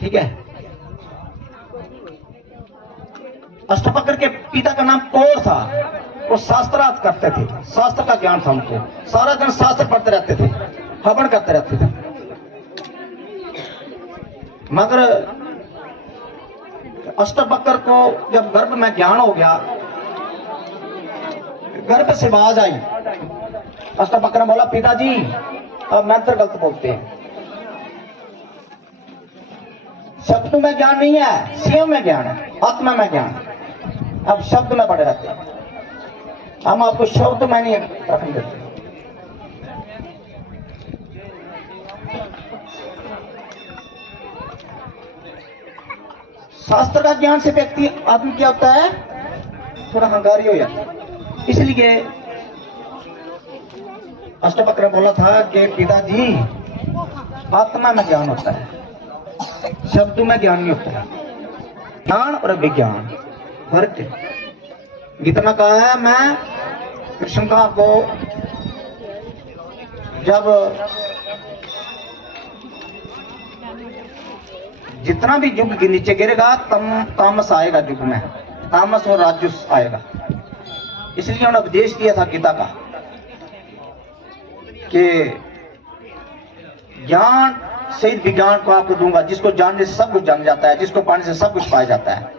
ठीक है। अष्टवक्र के पिता का नाम कौर था। वो शास्त्रार्थ करते थे, शास्त्र का ज्ञान था उनको, सारा दिन शास्त्र पढ़ते रहते थे, हवन करते रहते थे। मगर अष्टवक्र को जब गर्भ में ज्ञान हो गया, गर्भ से आवाज आई, अष्टवक्र ने बोला पिताजी अब मंत्र गलत बोलते हैं, शब्द में ज्ञान नहीं है, स्वयं में ज्ञान है, आत्मा में ज्ञान है। अब शब्द में पड़े रहते हैं, हम आपको शब्द में नहीं रखने देते। शास्त्र का ज्ञान से व्यक्ति आदमी क्या होता है, थोड़ा हंकारी हो जाता है। इसलिए अष्टवक्र ने बोला था कि पिताजी आत्मा में ज्ञान होता है, शब्द में ज्ञान नहीं होता है। ज्ञान और विज्ञान फर्क है। जितना कहा है मैं कृष्ण का को, जब जितना भी युग के नीचे गिरेगा तामस आएगा, युग में तामस और राजस आएगा। इसलिए उन्होंने उपदेश दिया था गीता का कि ज्ञान से विज्ञान को आपको दूंगा, जिसको जानने से सब कुछ जान जाता है, जिसको पाने से सब कुछ पाया जाता है।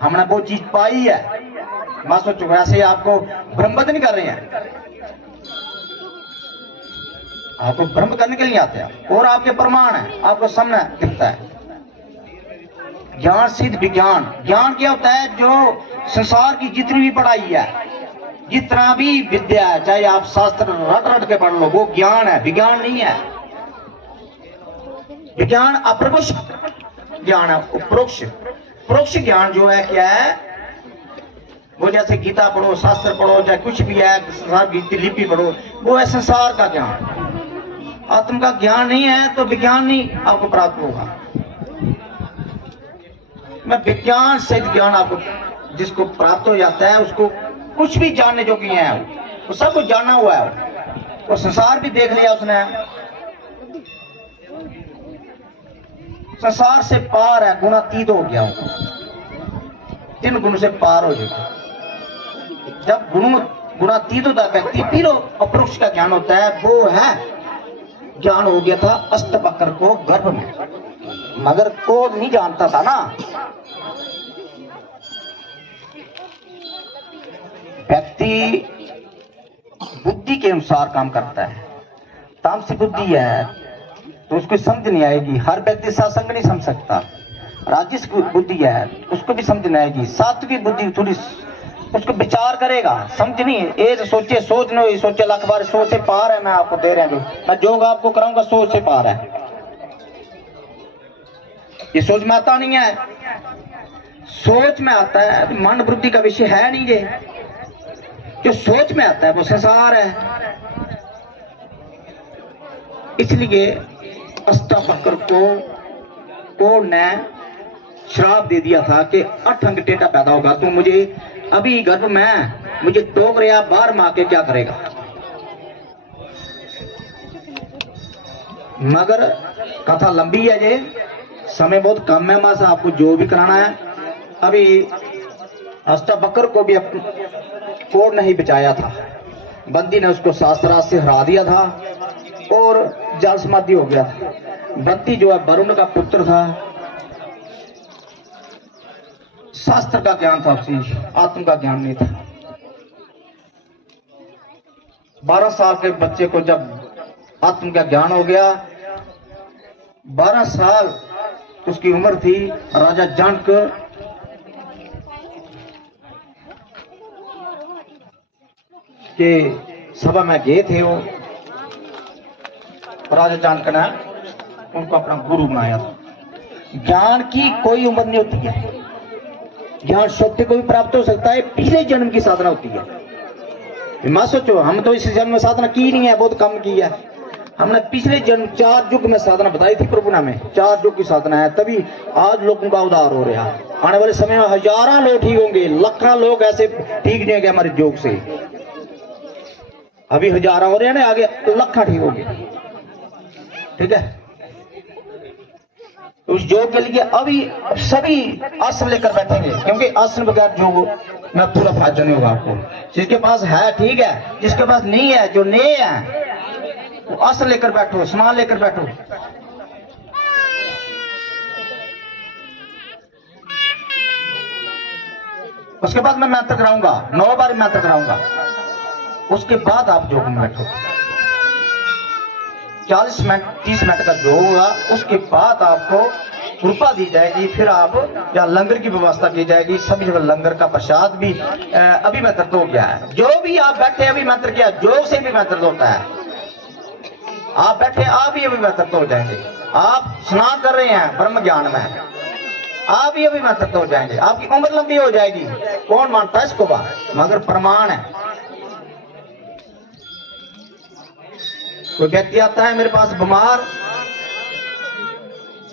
हमने वो चीज पाई है, मैं सोचो वैसे आपको भ्रमबद्ध नहीं कर रहे हैं, आपको भ्रम करने के लिए आते हैं और आपके प्रमाण है, आपको सामने दिखता है। ज्ञान सिद्ध विज्ञान, ज्ञान क्या होता है, जो संसार की जितनी भी पढ़ाई है, जितना भी विद्या है, चाहे आप शास्त्र रट रट के पढ़ लो, वो ज्ञान है, विज्ञान नहीं है। विज्ञान अपरोक्ष ज्ञान है, परोक्ष परोक्ष ज्ञान जो है क्या है, वो जैसे गीता पढ़ो, शास्त्र पढ़ो, चाहे कुछ भी है, संसार की लिपि पढ़ो, वो है संसार का ज्ञान। आत्म का ज्ञान नहीं है तो विज्ञान नहीं आपको प्राप्त होगा। मैं विज्ञान से ज्ञान आपको जिसको प्राप्त हो जाता है, उसको कुछ भी जानने जो की है, वो सब कुछ जाना हुआ है, वो संसार भी देख लिया उसने, संसार से पार है, गुणातीत हो गया, 3 गुण से पार हो जाएगा। जब गुणातीत होता है व्यक्ति, फिर अपरोक्ष का ज्ञान होता है, वो है ज्ञान हो गया था अष्टवक्र को गर्भ में, मगर को नहीं जानता था ना। व्यक्ति बुद्धि के अनुसार काम करता है, तामसिक बुद्धि है तो उसको समझ नहीं आएगी, हर व्यक्ति सत्संग नहीं समझ सकता। राजस बुद्धि है उसको भी समझ नहीं आएगी, सात्विक बुद्धि थोड़ी उसको विचार करेगा, समझ नहीं, ये सोचे सोच नहीं, सोचे लाख बार, सोच से पार है। मैं आपको दे रहा हूं, मैं जो आपको कराऊंगा सोच से पार है, ये सोच में आता नहीं है। सोच में आता है, मन बुद्धि का विषय है नहीं ये, जो सोच में आता है वो संसार है। इसलिए अष्टवक्र को ने श्राप दे दिया था कि 8 अंग टेटा पैदा होगा, तो मुझे अभी गर्भ में मुझे टोक रहा, बाहर में आके क्या करेगा। मगर कथा लंबी है, ये समय बहुत कम है, मासा आपको जो भी कराना है। अभी अष्टवक्र को भी कोड नहीं बचाया था, बंदी ने उसको शास्त्रार्थ से हरा दिया था और जल समाधि हो गया था। बंदी जो है वरुण का पुत्र था, शास्त्र का ज्ञान था उसी, आत्म का ज्ञान नहीं था। 12 साल के बच्चे को जब आत्म का ज्ञान हो गया, 12 साल उसकी उम्र थी, राजा जनक के सभा में गए थे। वो राजा जनक ने उनको अपना गुरु बनाया था। ज्ञान की कोई उम्र नहीं होती है, ज्ञान सत्य को भी प्राप्त हो सकता है, पिछले जन्म की साधना होती है। मत सोचो हम तो इस जन्म में साधना की नहीं है, बहुत कम की है। हमने पिछले जन्म 4 युग में साधना बताई थी प्रभु नाम में, 4 युग की साधना है, तभी आज लोगों का उद्धार हो रहा है। आने वाले समय में हजारों लोग ठीक होंगे, लाखों लोग ऐसे ठीक नहीं होंगे हमारे योग से। अभी हजारों हो रहे हैं ना, आगे लाखों ठीक होंगे। ठीक है, उस योग के लिए अभी सभी आसन लेकर बैठेंगे, क्योंकि आसन बगैर योग में पूरा फायदा नहीं होगा आपको। जिसके पास है ठीक है, जिसके पास नहीं है, जो नए है वो आसन लेकर बैठो, सामान लेकर बैठो। उसके बाद मैं मंत्र कराऊंगा, 9 बार मंत्र कराऊंगा, उसके बाद आप योग में बैठो। 40 मिनट 30 मिनट का योग होगा, उसके बाद आपको कृपा दी जाएगी। फिर आप या लंगर की व्यवस्था की जाएगी, सभी जगह लंगर का प्रसाद भी अभी मंत्र हो गया है। जो भी आप बैठे अभी मंत्र किया, योग से भी मंत्र होता है। आप बैठे आप ही अभी मंत्र हो जाएंगे। आप स्नान कर रहे हैं ब्रह्म ज्ञान में, आप ही अभी मंत्र हो जाएंगे, आपकी उम्र लंबी हो जाएगी। कौन मानता है इसको बात, मगर प्रमाण है। कोई व्यक्ति आता है मेरे पास बीमार,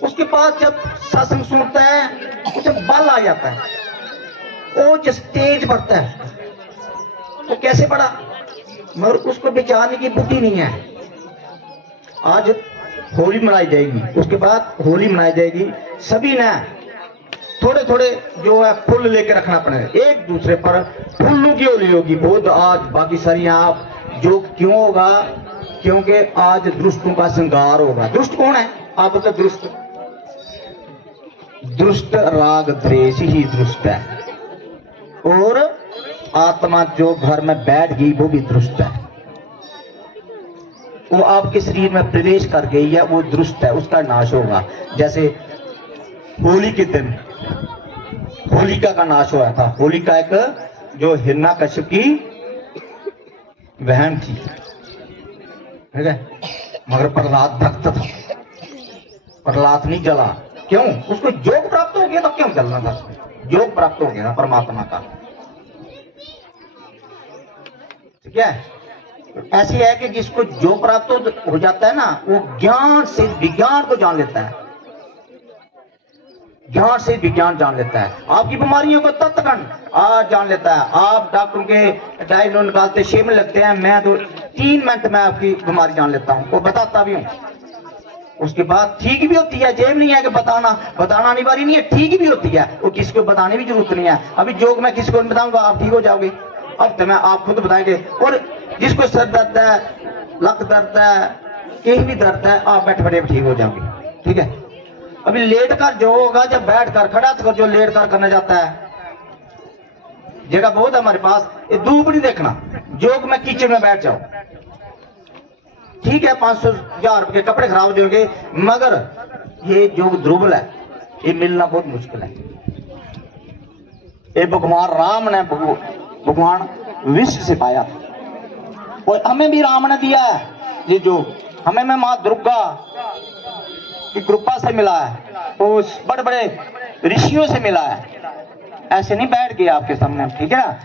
उसके पास जब सत्संग सुनता है उसे बल आ जाता है, वो जिस तेज बढ़ता है। वो कैसे बढ़ा, मगर उसको बेचाने की बुद्धि नहीं है। आज होली मनाई जाएगी, उसके बाद होली मनाई जाएगी, सभी ने थोड़े थोड़े जो है फूल लेके रखना पड़ेगा एक दूसरे पर। फूलों की होली होगी बहुत आज, बाकी सारी आप जो क्यों होगा, क्योंकि आज दुष्टों का श्रृंगार होगा। दुष्ट कौन है आप बता, दुष्ट दुष्ट राग द्वेष ही दुष्ट है, और आत्मा जो घर में बैठ गई वो भी दुष्ट है। वो आपके शरीर में प्रवेश कर गई है, वो दुष्ट है, उसका नाश होगा। जैसे होली के दिन होलिका का नाश हुआ था। होलिका एक जो हिरण्यकश्यप की बहन थी, ठीक है, मगर प्रहलाद भक्त था, प्रहलाद नहीं जला। क्यों, उसको योग प्राप्त हो गया, तो क्यों जलना था, योग प्राप्त हो गया ना परमात्मा का। ठीक है, ऐसी है कि जिसको योग प्राप्त हो जाता है ना, वो ज्ञान से विज्ञान को जान लेता है, ज्ञान से विज्ञान जान लेता है। आपकी बीमारियों को तत्कण आज जान लेता है। आप डॉक्टर के डायग्नोज निकालते 6 मिनट लगते हैं, मैं 3 मिनट में आपकी बीमारी जान लेता हूं, वो बताता भी हूं। उसके बाद ठीक भी होती है, जेब नहीं है कि बताना अनिवार्य नहीं है, ठीक भी होती है, वो किसी को बताने की जरूरत नहीं है। अभी योग मैं किसी को नहीं बताऊंगा, आप ठीक हो जाओगे। अब तो मैं आप खुद बताएंगे। और जिसको सर दर्द है, लक दर्द है, कहीं भी दर्द है, आप बैठे बैठे ठीक हो जाओगे। ठीक है, अभी लेट कर जो होगा, जब बैठ कर खड़ा तो जो लेट कर करना जाता है, जगह बहुत है हमारे पास, ये धूप नहीं देखना। योग में किचन में बैठ जाओ, ठीक है, 500-1000 रुपए के कपड़े खराब हो जाएंगे, मगर ये योग दुर्बल है, ये मिलना बहुत मुश्किल है। ये भगवान राम ने भगवान विश्व से पाया, और हमें भी राम ने दिया है ये जो हमें मैं मां दुर्गा की कृपा से मिला है, वो बड़े बड़े ऋषियों से मिला है। ऐसे नहीं बैठ गए आपके सामने, ठीक है ना,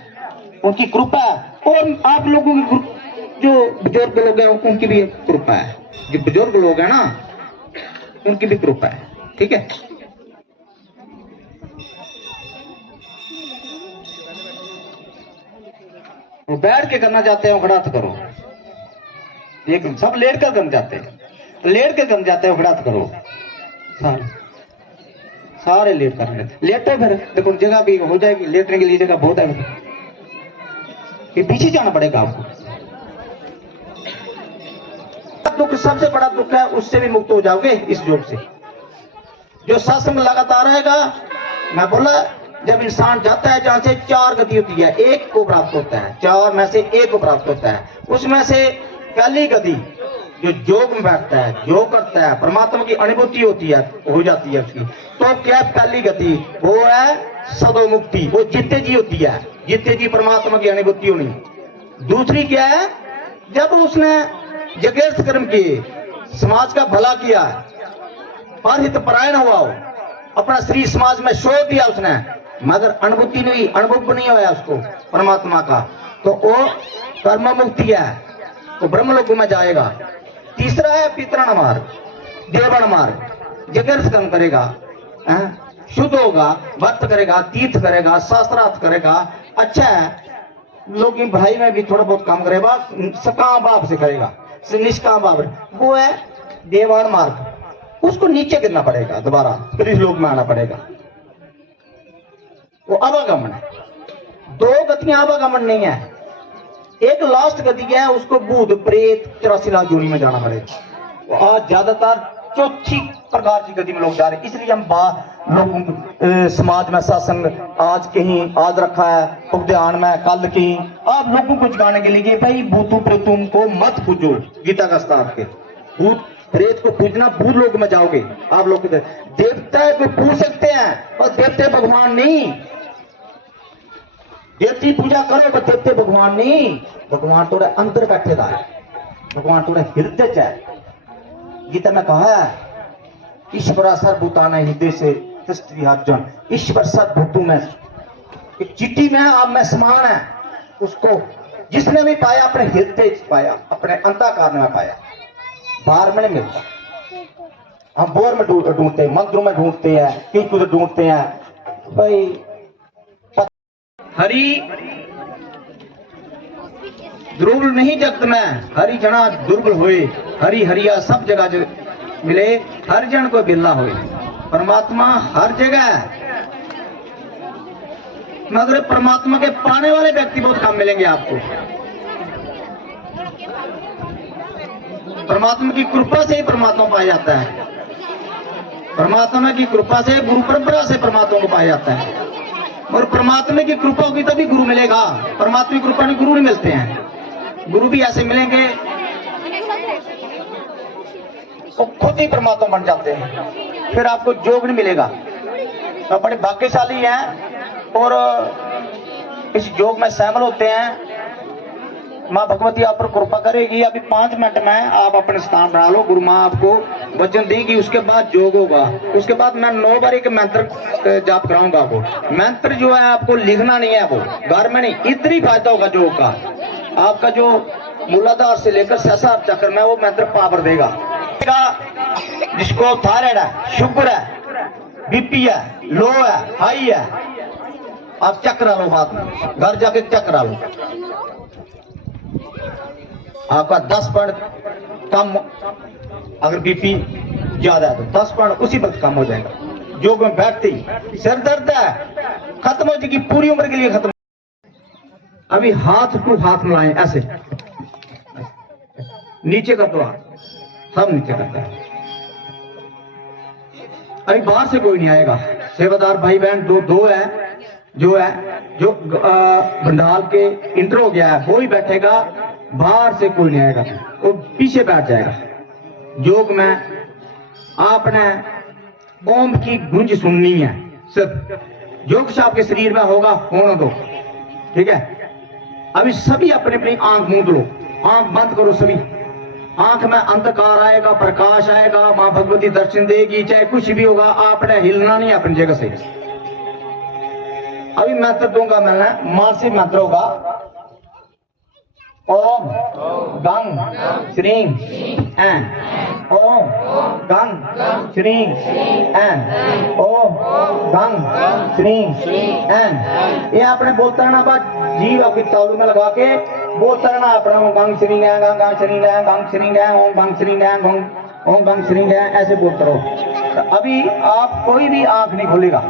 उनकी कृपा है। और आप लोगों की जो बुजुर्ग लोग हैं उनकी भी कृपा है, जो बुजुर्ग लोग हैं ना उनकी भी कृपा है। ठीक है, वो बैठ के करना चाहते हैं, खड़ा करो। एक सब लेट कर करना चाहते हैं, लेट के करना चाहते हैं, खड़ा करो। सारे लेट कर रहे, लेटो फिर देखो जगह भी हो जाएगी, लेटने के लिए जगह बहुत है, ये पीछे जाना पड़ेगा आपको। दुख सबसे बड़ा दुख है, उससे भी मुक्त हो जाओगे इस योग से। जो सत्संग लगातार रहेगा, मैं बोला जब इंसान जाता है जहां से 4 गति होती है, एक को प्राप्त होता है, 4 में से एक को प्राप्त होता है। उसमें से पहली गति जो योग में बैठता है, योग करता है, परमात्मा की अनुभूति होती है, हो जाती है उसकी। तो क्या पहली गति वो है सदो मुक्ति, वो जितने जी होती है, जितने जी परमात्मा की अनुभूति होनी। दूसरी क्या है, जब उसने जगेर्थ कर्म किए, समाज का भला किया, परहित परायण हुआ, अपना श्री समाज में छोड़ दिया उसने, मगर अनुभूति नहीं, अनुभव नहीं हुआ उसको परमात्मा का, तो वो कर्म मुक्ति है, तो ब्रह्मलोक में जाएगा। तीसरा है पितरण मार्ग, देवण मार्ग, जगेर्थ कर्म करेगा, शुद्ध होगा, व्रत करेगा, तीर्थ करेगा, शास्त्रार्थ करेगा, अच्छा है, लोग की भाई में भी थोड़ा बहुत काम करेगा, सकाम भाव से करेगा, निष्काम भाव, वो है देवान मार्ग। उसको नीचे गिरना पड़ेगा, दोबारा फिर इस लोक में आना पड़ेगा। वो आवागमन है। दो गतियां आवागमन नहीं है, एक लास्ट गति है, उसको भूत प्रेत 84 लाख जोड़ी में जाना पड़ेगा। आज ज्यादातर चौथी प्रकार की गति में लोग जा रहे हैं, इसलिए हम लोगों समाज में सत्संग आज कहीं आज रखा है, उद्यान में कल कहीं, आप लोगों को जगाने के लिए भाई भूतों प्रेतों को मत पूजो। गीता का स्थान के भूत प्रेत को पूजना, भूत लोग में जाओगे आप लोग। देवता को पूज सकते हैं और देवते भगवान नहीं। देवती पूजा करो पर देवते भगवान नहीं। भगवान थोड़ा अंदर बैठेगा, भगवान थोड़ा हृदय है। गीता में कहा है ईश्वर सर्वभूतान हृदय से अर्जुन, ईश्वर सर्वभूतों में, एक चिट्ठी में आप में समान है। उसको जिसने भी पाया अपने हृदय पाया, अपने अंतःकरण में पाया, बाहर में नहीं मिलता। हम बोर में ढूंढते हैं, मंदिरों में ढूंढते हैं, कहीं कुछ ढूंढते हैं भाई। हरि दुर्बल नहीं जगत में, हरि जना दुर्बल हुए। हरि हरिया सब जगह जो मिले, हर जन को बिल्ला हुए। परमात्मा हर जगह है, मगर परमात्मा के पाने वाले व्यक्ति बहुत कम मिलेंगे आपको। परमात्मा की कृपा से ही परमात्मा पाया जाता है। परमात्मा की कृपा से, गुरु परंपरा से परमात्मा को पाया जाता है। और परमात्मा की कृपा होगी तभी गुरु मिलेगा। परमात्मा की कृपा में गुरु नहीं मिलते हैं। गुरु भी ऐसे मिलेंगे वो खुद ही परमात्मा बन जाते हैं, फिर आपको जोग नहीं मिलेगा। तो बड़े भाग्यशाली हैं और इस योग में शामिल होते हैं। माँ भगवती आप पर कृपा करेगी। अभी 5 मिनट में आप अपने स्थान बना लो, गुरु माँ आपको वचन देगी, उसके बाद योग होगा। उसके बाद मैं 9 बार एक मंत्र जाप कराऊंगा आपको। मंत्र जो है आपको लिखना नहीं है, वो घर में नहीं, इतनी फायदा होगा योग का। आपका जो मूलाधार से लेकर सहस्रार चक्र में वो मंत्र पावर देगा। जिसको थायराइड है, शुगर है, बीपी है, लो है, हाई है, आप चेक करा लो, हाथ में घर जाके चेक करा लो। आपका 10 पॉइंट कम, अगर बीपी ज्यादा है तो 10 पॉइंट उसी वक्त कम हो जाएगा। योग में बैठते ही सिर दर्द है खत्म हो जाएगी, पूरी उम्र के लिए खत्म। अभी हाथ को हाथ मिलाएं, ऐसे नीचे कर दो, सब नीचे करता है। अभी बाहर से कोई नहीं आएगा। सेवादार भाई बहन दो है, जो भंडाल के इंटर हो गया है वो ही बैठेगा, बाहर से कोई नहीं आएगा, वो पीछे बैठ जाएगा। योग में आपने ओम की गूंज सुननी है, सिर्फ योग से आपके शरीर में होगा, होने दो, ठीक है। अभी सभी अपनी अपनी आंख मूंद लो, आंख बंद करो सभी। आंख में अंधकार आएगा, प्रकाश आएगा, मां भगवती दर्शन देगी, चाहे कुछ भी होगा, आपने हिलना नहीं अपनी जगह से। अभी मंत्र दूंगा, मैंने मानसिक मंत्र होगा। ओम गंग श्रीं एन, ओम गंग श्रीं एन, ओम गंग श्रीं एन। ये आपने बोलता रहना, बात जीव आपकी तालू में लगा के बोलता रहना अपना। ओम गंग श्रीं एन, गंग श्रीं एन, गंग श्रीं एन, ओम गंग श्रीं एन, ओम गंग श्रीं एन, ऐसे बोलते रहो। तो अभी आप कोई भी आंख नहीं खोलेगा।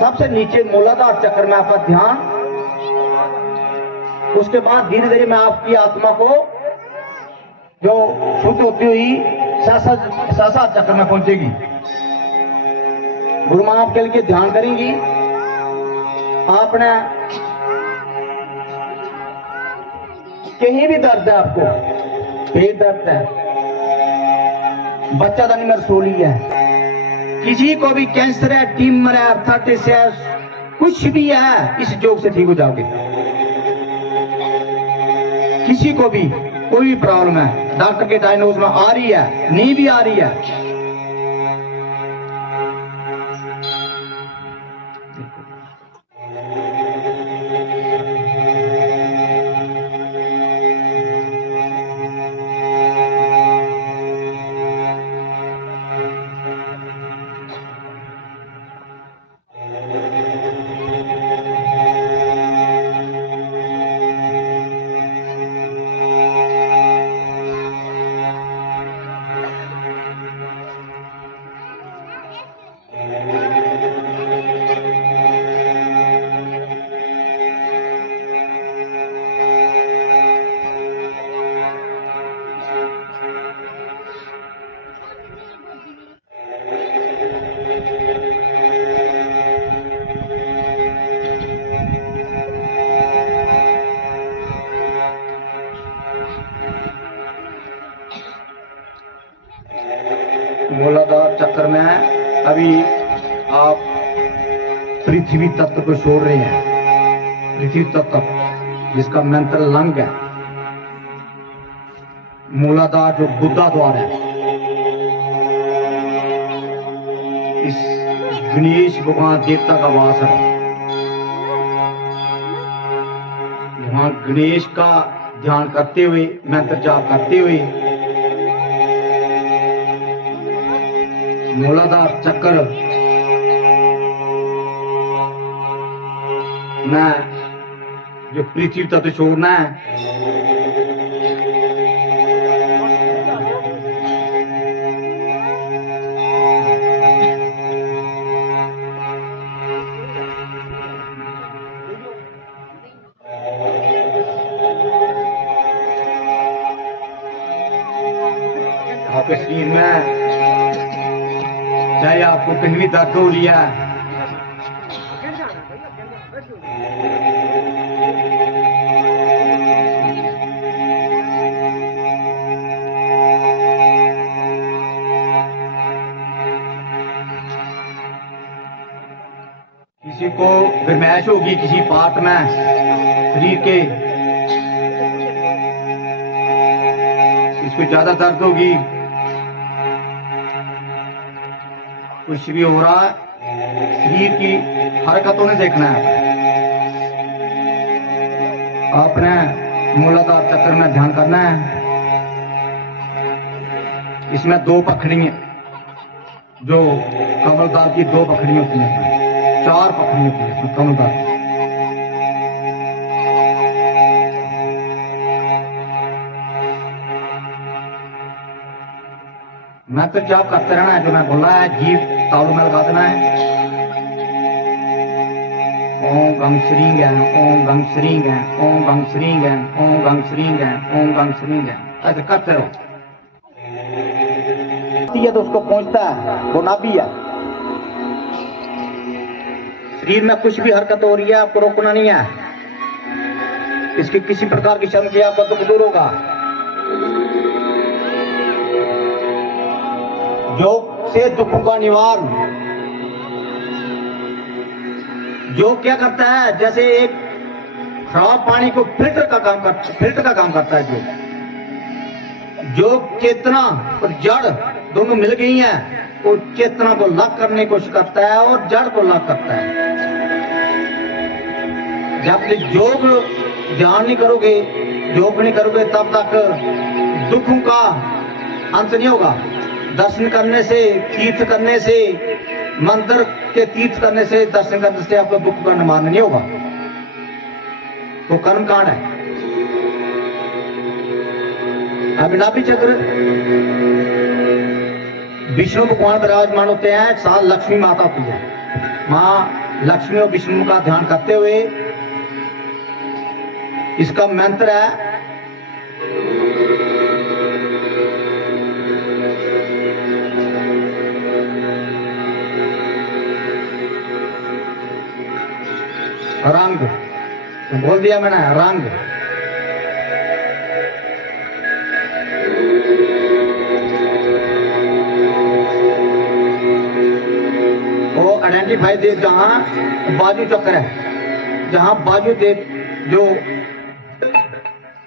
सबसे नीचे मूलाधार चक्र में आपका ध्यान। उसके बाद धीरे धीरे मैं आपकी आत्मा को जो शुद्ध होती हुई सहस्रार चक्र में पहुंचेगी। गुरु मां आपके लिए ध्यान करेंगी। आपने कहीं भी दर्द है, आपको पेट दर्द है, बच्चा दानी में रसोली है, किसी को भी कैंसर है, ट्यूमर है, अर्थाइटिस है, कुछ भी है, इस योग से ठीक हो जाओगे। किसी को भी कोई भी प्रॉब्लम है, डॉक्टर के डायग्नोज में आ रही है, नहीं भी आ रही है, मूलाधार चक्र में अभी आप पृथ्वी तत्व को छोड़ रहे हैं। पृथ्वी तत्व जिसका मंत्र लंग है, मूलाधार जो बुद्धा द्वार है, इस गणेश भगवान देवता का वास है। वहां गणेश का ध्यान करते हुए, मंत्र जाप करते हुए मूलाधार चक्र में जो पृथ्वी तत्व छोड़ना है, आपके शरीर में चाहे आपको कहीं भी दर्द हो लिया, किसी को गर्मैश होगी किसी पार्ट में शरीर के, इसको ज्यादा दर्द होगी, कुछ भी हो रहा, शरीर की हरकतों ने देखना है। आपने मूलाधार चक्र में ध्यान करना है। इसमें दो पखड़ी, जो कमलदार की दो पखड़ी होती हैं, चार पखड़ी होती है इसमें कमलदार। मैं तो जाप करते रहना है, जो मैं बोला है जीव तालू में लगा देना है। ओम गंग श्रींग है, ओम गंग श्रींग है, ओम गंग श्रींग है, ओम गंग श्रींग है, ओम गंग श्रींग है, ऐसे करते रहो। तो उसको पहुंचता है, वो नाभि है। शरीर में कुछ भी हरकत हो रही है, आपको रोकना नहीं है। इसकी किसी प्रकार की शर्म की आपका दुख दूर होगा। योग से दुखों का निवारण, योग क्या करता है, जैसे एक खराब पानी को फिल्टर का काम करता है। योग चेतना और जड़ दोनों मिल गई हैं, और चेतना को लग करने की कोशिश करता है और जड़ को लग करता है। जब तक योग ध्यान नहीं करोगे, योग नहीं करोगे, तब तक दुखों का अंत नहीं होगा। दर्शन करने से, तीर्थ करने से, मंदिर के तीर्थ करने से, दर्शन करने से आपका दुख का निवारण नहीं होगा। तो कर्म कांड है। अभिनाभि चक्र विष्णु भगवान विराजमान होते हैं, साथ लक्ष्मी माता होती है। मां लक्ष्मी और विष्णु का ध्यान करते हुए इसका मंत्र है रंग, तो बोल दिया मैंने रंग। वो आइडेंटिफाई दे जहां बाजू चक्र है, जहां बाजू दे जो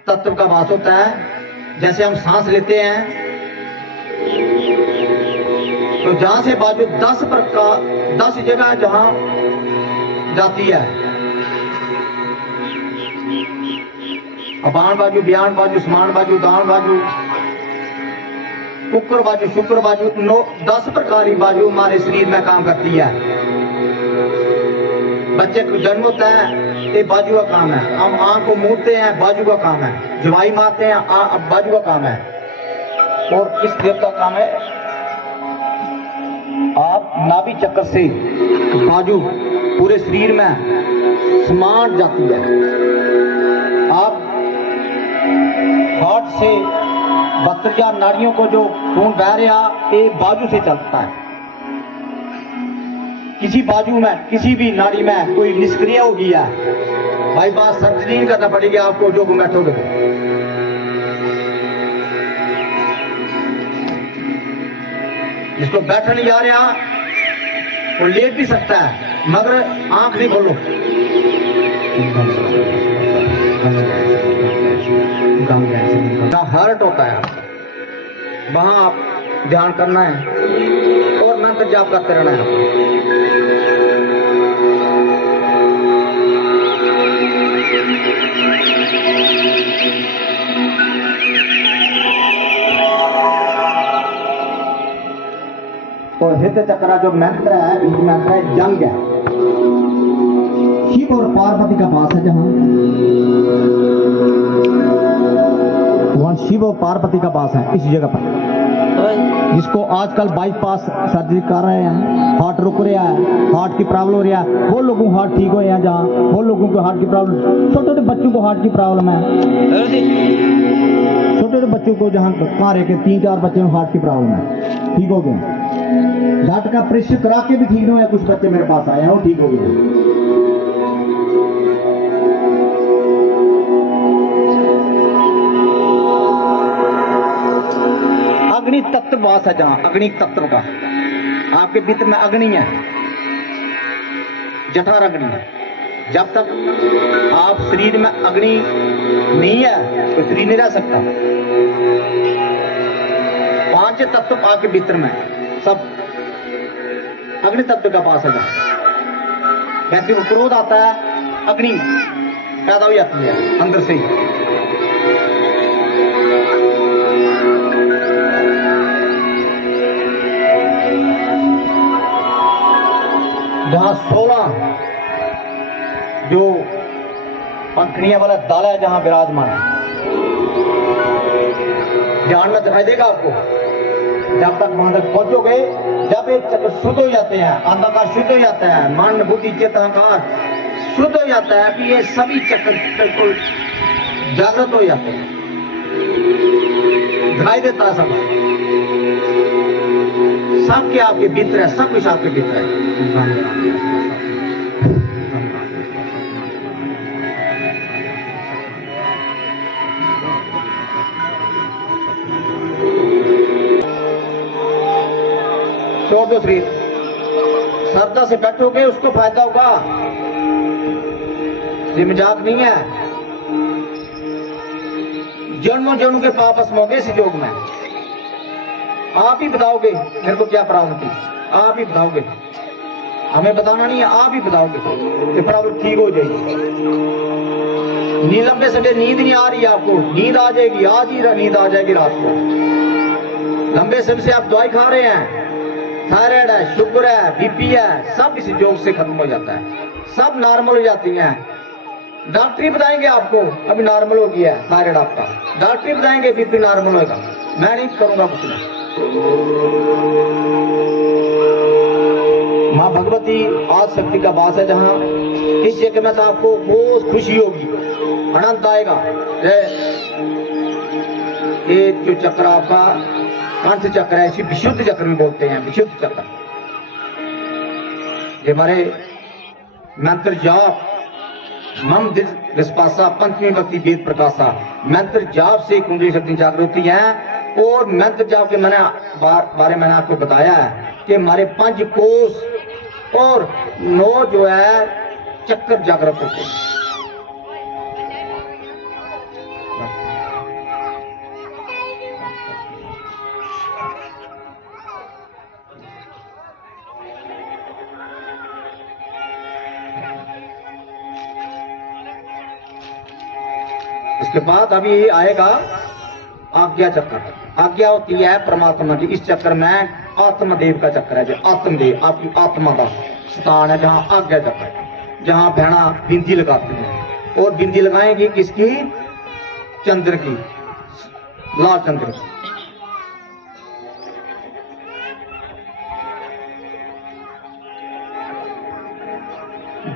तत्व का वास होता है। जैसे हम सांस लेते हैं तो जहां से बाजू 10 जगह जहां जाती है, अपान बाजू, ब्यान बाजू, समान बाजू, दान बाजू, कुकर बाजू, शुक्र बाजू, 10 प्रकार की बाजू हमारे शरीर में काम करती है। बच्चे को जन्म होता है, ये बाजू का काम है। हम आंख को मूंदते हैं, बाजू का काम है। जवाई मारते हैं, बाजू का काम है। और किस देवता का काम है? आप नाभि चक्र से बाजू पूरे शरीर में समान जाती है। आप हार्ट से 72 नाड़ियों को जो खून बह रहा, ये बाजू से चलता है। किसी बाजू में, किसी भी नाड़ी में कोई निष्क्रिय हो गया, भाई बात सर्जरी नहीं करना पड़ेगी आपको, जो बैठोगे। जिसको बैठा नहीं जा रहा वो लेट भी सकता है मगर आंख नहीं खोलो। जहाँ हर्ट होता है वहां आप ध्यान करना है और मंत्र जाप करते रहना है। तो हृदय चक्र जो मंत्र है बीज मंत्र है जंग है। शिव और पार्वती का पास है जहां वहां शिव और पार्वती का पास है इस जगह पर, जिसको आजकल बाईपास सर्जरी कर रहे हैं, हार्ट रुक रहा है, हार्ट की प्रॉब्लम हो रहा है, वो लोगों को हार्ट ठीक हो हैं जहाँ वो लोगों को हार्ट की प्रॉब्लम, छोटे छोटे बच्चों को हार्ट की प्रॉब्लम है, छोटे छोटे बच्चों को जहाँ कहाँ रह के 3-4 बच्चे में हार्ट की प्रॉब्लम है, ठीक हो गए। हार्ट का प्रेशर करा के भी ठीक नहीं हुआ, कुछ बच्चे मेरे पास आए हैं वो ठीक हो गए। अग्नि तत्व वास है जहां अग्नि तत्व का आपके भीतर में अग्नि है, जठर अग्नि है। जब तक आप शरीर में अग्नि नहीं है तो शरीर नहीं रह सकता। 5 तत्व आपके भीतर में सब अग्नि तत्व का पास है। वैसे वो क्रोध आता है अग्नि पैदा हो जाती है अंदर से ही। जहां 16 जो पंखड़ियां वाला दाला है जहां विराजमान है, ध्यान में दिखाई देगा आपको। जब तक वहां तक पहुंचोगे, जब एक चक्र शुद्ध हो जाते हैं, अंधकार शुद्ध हो जाता है, मन बुद्धि चित्त अहंकार शुद्ध हो जाता है, कि ये सभी चक्र बिल्कुल जागृत हो जाते हैं, दिखाई देता है सब के आपके भीतर है, सब कुछ आपके भीतर है। छोड़ दो शरीर, श्रद्धा से बैठोगे उसको फायदा होगा, ये मजाक नहीं है। जन्मों जन्मों के पाप स्मोगे इस योग में। आप ही बताओगे मेरे को क्या प्रॉब्लम थी, आप ही बताओगे, हमें बताना नहीं है, आप ही बताओगे ये प्रॉब्लम ठीक हो जाएगी। लंबे समय नींद नहीं आ रही है आपको, नींद आ जाएगी, आज ही नींद आ जाएगी रात को। लंबे समय से आप दवाई खा रहे हैं, थायराइड है, शुगर है, बीपी है, सब इस योग से खत्म हो जाता है, सब नॉर्मल हो जाती हैं। डॉक्टर ही बताएंगे आपको अभी नॉर्मल हो गया है थायराइड आपका, डॉक्टर ही बताएंगे बीपी नॉर्मल होगा, मैं नहीं करूंगा कुछ नहीं। माँ भगवती आज शक्ति का वास है जहां इस जगह में तो आपको बहुत खुशी होगी, आनंद आएगा। ये जो चक्र आपका कंठ चक्र है, इसी विशुद्ध चक्र भी बोलते हैं, विशुद्ध चक्र। ये हमारे मंत्र जाप मम दिस्पासा पंचमी भक्ति वेद प्रकाशा, मंत्र जाप से कुंडली शक्ति जागृत होती है। और मंत्र जाप के मैंने बारे में आपको बताया है कि हमारे 5 कोष और 9 जो है चक्कर जागृत होते हैं। उसके बाद अभी आएगा आज्ञा चक्र। आज्ञा होती है परमात्मा की, इस चक्र में आत्मदेव का चक्र है, जो आत्मदेव आपकी आत्मा का स्थान है, जहां आज्ञा चक्र है, जहां बहना बिंदी लगाती है। और बिंदी लगाएंगी किसकी? चंद्र की, लाल चंद्र की।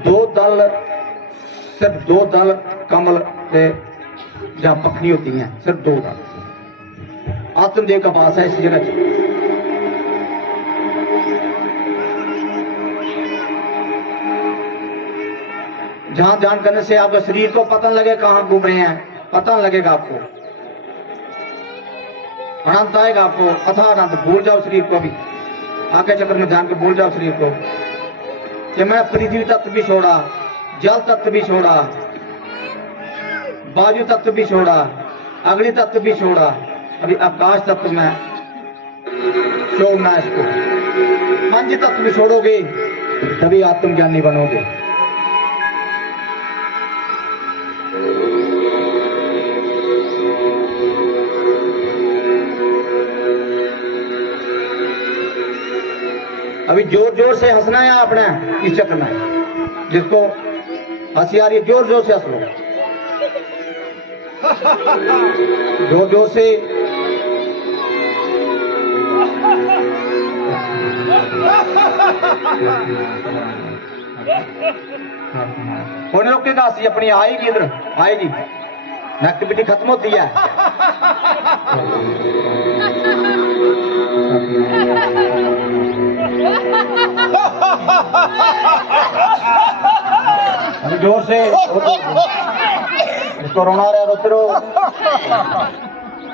दो दल, सिर्फ 2 दल कमल से जहां पखनी होती हैं, सिर्फ 2 दल आत्मदेव का पास है इस जगह। जहां ध्यान करने से आपका शरीर को पता लगे कहां घूम रहे हैं, पता लगेगा आपको, आनंद आएगा आपको, अथा आनंद, भूल जाओ शरीर को, अभी आगे चक्कर में ध्यान के भूल जाओ शरीर को कि मैं पृथ्वी तत्व भी छोड़ा, जल तत्व भी छोड़ा, वायु तत्व भी छोड़ा, अग्नि तत्व भी छोड़ा, अभी आकाश तत्व में छोड़ना इसको। पंच तत्व भी छोड़ोगे तभी आत्मज्ञानी बनोगे। अभी जोर जोर से हंसना है आपने इस चक्र में, जिसको हंसी आ रही है जोर जोर से हंस लो, जोर जोर से। होने रोकेगा हंसी अपनी आएगी, इधर आएगी, एक्टिविटी खत्म होती है। अभी जोर से इसको रोना रहा, रोते रहो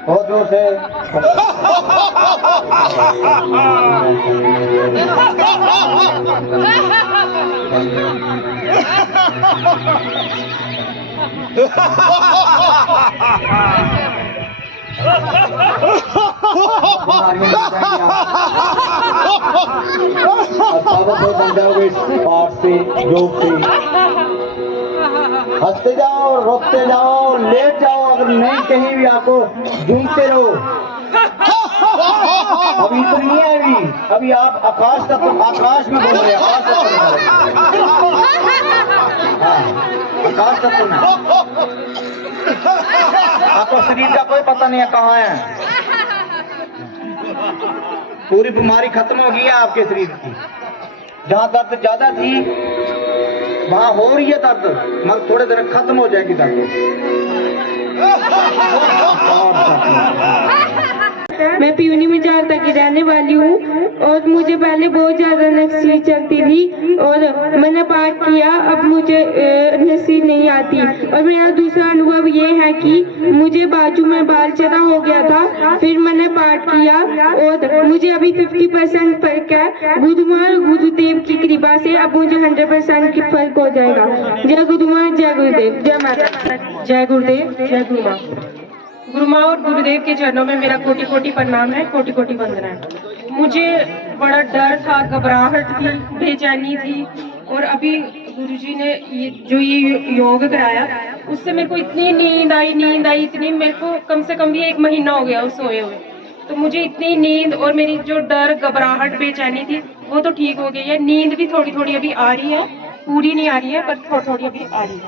बहुत जोर से। हंसते जाओ, रोकते जाओ, लेट जाओ, अगर नहीं कहीं भी आपको झूमते रहो। अभी तो नहीं है, अभी आप आकाश तक, आकाश में बोल रहे हैं, आकाश तक में। आपको शरीर का कोई पता नहीं है कहाँ है। पूरी बीमारी खत्म हो गई है आपके शरीर की। जहाँ दर्द ज्यादा थी वहां हो रही है दर्द, मगर थोड़े देर खत्म हो जाएगी दर्द। मैं पियूनी मजार तक की रहने वाली हूँ और मुझे पहले बहुत ज्यादा नक्सी चलती थी और मैंने पाठ किया, अब मुझे नक्सी नहीं आती। और मेरा दूसरा अनुभव ये है कि मुझे बाजू में बाल चढ़ा हो गया था, फिर मैंने पाठ किया और मुझे अभी 50% फर्क है। गुरुदेव की कृपा से अब मुझे 100% की फर्क हो जाएगा। जय गुरुदेव, जय गुरुदेव, जय माता, जय गुरुदेव, जय गुरुमा। गुरु माँ और गुरुदेव के चरणों में मेरा कोटि कोटि प्रणाम है, कोटि कोटि वंदना है। मुझे बड़ा डर था, घबराहट थी, बेचैनी थी और अभी गुरुजी ने ये योग कराया उससे मेरे को इतनी नींद आई इतनी, मेरे को कम से कम भी 1 महीना हो गया उस सोए हुए। तो मुझे इतनी नींद और मेरी जो डर, घबराहट, बेचैनी थी वो तो ठीक हो गई है। नींद भी थोड़ी थोड़ी अभी आ रही है, पूरी नहीं आ रही है पर थोड़ी थोड़ी अभी आ रही है।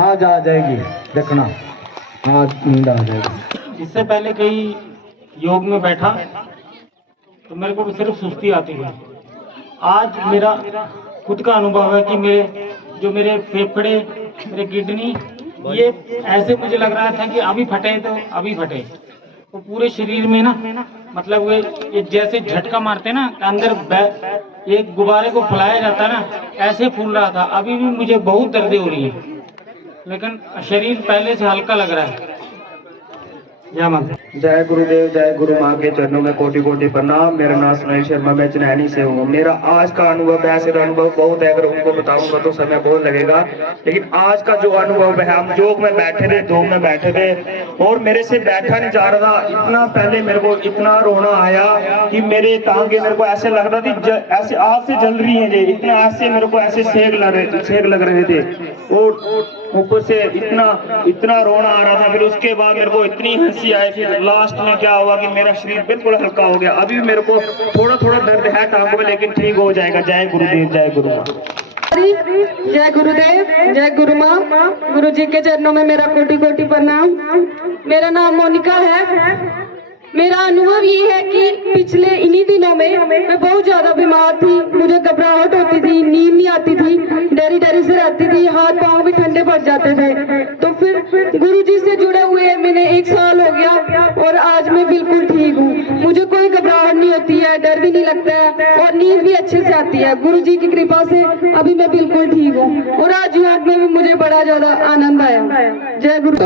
आज आ जाएगी, देखना आज नींद आ जाएगी। इससे पहले कई योग में बैठा तो मेरे को सिर्फ सुस्ती आती है। आज मेरा खुद का अनुभव है कि मेरे फेफड़े, मेरे किडनी, ये ऐसे मुझे लग रहा था कि अभी फटे तो अभी फटे। तो पूरे शरीर में ना, मतलब ये जैसे झटका मारते ना अंदर एक गुब्बारे को फुलाया जाता है ना, ऐसे फूल रहा था। अभी भी मुझे बहुत दर्द हो रही है लेकिन शरीर पहले से हल्का लग रहा है। जय गुरुदेव, जय गुरु माँ के चरणों में कोटि कोटि प्रणाम। मेरा नाम सुनील शर्मा, मैं चनैनी से हूँ। मेरा आज का अनुभव, ऐसे का अनुभव बहुत है, अगर उनको बताऊंगा तो समय बहुत लगेगा। लेकिन आज का जो अनुभव है, हम योग में बैठे थे, योग में बैठे थे और मेरे से बैठा नहीं जा रहा था। इतना पहले मेरे को इतना रोना आया कि मेरे टांगे मेरे को ऐसे लग रहा थी ऐसे आग से जल रही है, इतना ऐसे मेरे को ऐसे सेक लग रहे थे और ऊपर से इतना रोना आ रहा था। फिर उसके बाद मेरे को इतनी हंसी आई। फिर लास्ट में क्या हुआ कि मेरा शरीर बिल्कुल हल्का हो गया। अभी भी मेरे को थोड़ा थोड़ा दर्द है टांगों में, लेकिन ठीक हो जाएगा। जय गुरुदेव, जय गुरु माँ। जय गुरुदेव, जय गुरु माँ। गुरु जी के चरणों में मेरा कोटि कोटि प्रणाम। मेरा नाम मोनिका है। मेरा अनुभव ये है कि पिछले इन्हीं दिनों में मैं बहुत ज्यादा बीमार थी, मुझे घबराहट होती थी, नींद नहीं आती थी, डरी डरी से रहती थी, हाथ पांव भी ठंडे पड़ जाते थे। तो फिर गुरुजी से जुड़े हुए मैंने 1 साल हो गया और आज मैं बिल्कुल ठीक हूँ। मुझे कोई घबराहट नहीं होती है, डर भी नहीं लगता है और नींद भी अच्छे से आती है। गुरुजी की कृपा से अभी मैं बिल्कुल ठीक हूँ और आज योग में भी मुझे बड़ा ज्यादा आनंद आया। जय गुरु।